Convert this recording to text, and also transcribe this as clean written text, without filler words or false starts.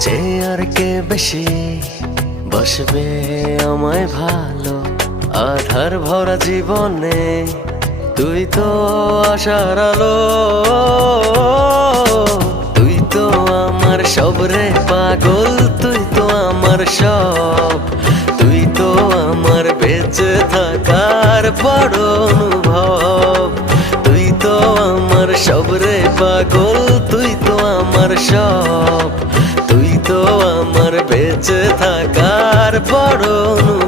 চেয়ে আর কে বেশি বসবে আমায় ভালো? আধার ভরা জীবনে তুই তো আশার আলো। তুই তো আমার সব রে পাগল, তুই তো আমার সব। তুই তো আমার বেঁচে থাকার বড় অনুভব। তুই তো আমার সব রে পাগল, তুই তো আমার সব। তুই তো আমার বেঁচে থাকার বড় অনুভব।